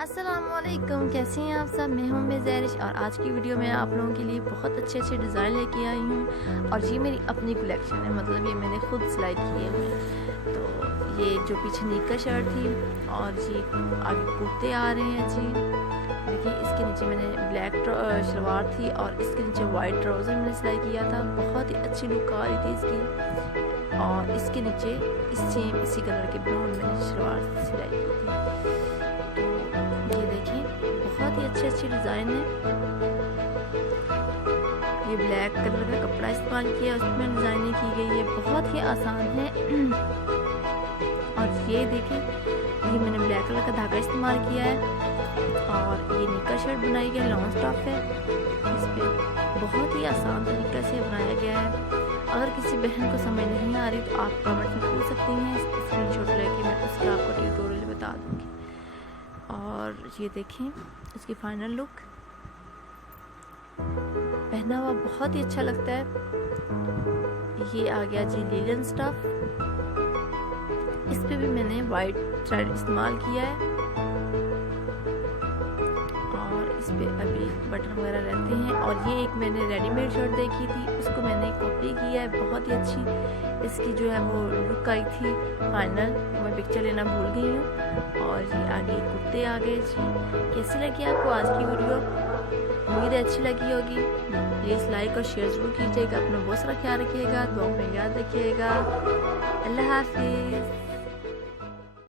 अस्सलामुअलैकुम, कैसे हैं आप सब। मैं हूं मेज़ैरिश और आज की वीडियो में आप लोगों के लिए बहुत अच्छे डिज़ाइन लेके आई हूं। और ये मेरी अपनी कलेक्शन है, मतलब ये मैंने खुद सिलाई किए हुए हैं। तो ये जो पीछे निक्कर शर्ट थी और ये आगे कुर्ते आ रहे हैं जी। देखिए इसके नीचे मैंने ब्लैक शलवार थी और इसके नीचे वाइट ट्राउज़र मैंने सिलाई किया था। बहुत ही अच्छी लुक आ रही थी इसकी। और इसके नीचे इसी कलर के ब्राउन मैंने शलवार सिलाई की थी। ये देखिए बहुत ही अच्छे डिज़ाइन है। ये ब्लैक कलर का कपड़ा इस्तेमाल किया, उसमें डिज़ाइनिंग की गई है, बहुत ही आसान है। और ये देखिए ये मैंने ब्लैक कलर का धागा इस्तेमाल किया है और ये निक्कर शर्ट बनाई गई, लॉन्ग स्टॉप है। इस पर बहुत ही आसान तरीके से बनाया गया है। अगर किसी बहन को समझ नहीं आ रही तो आप कमेंट में पूछ सकती हैं, स्क्रीनशॉट लेके मैं उसका आपको ट्यूटोरियल बता दूँगी। और ये देखें इसकी फाइनल लुक, पहना हुआ बहुत ही अच्छा लगता है। ये आ गया जी लिनन स्टफ। इस पे भी मैंने वाइट थ्रेड इस्तेमाल किया है और इस पे अभी बटन वगैरह रहते हैं। और ये एक मैंने रेडीमेड शर्ट देखी थी, उसको मैंने कॉपी किया है। बहुत ही अच्छी इसकी जो है वो लुक आई थी फाइनल, मैं पिक्चर लेना भूल गई हूँ। और ये आगे कुर्ते आ गए जी। कैसी लगी आपको आज की वीडियो? उम्मीद है अच्छी लगी होगी। प्लीज़ लाइक और शेयर ज़रूर कीजिएगा। अपना बहुत सारा ख्याल रखिएगा, दुआ में याद रखिएगा। अल्लाह हाफिज़।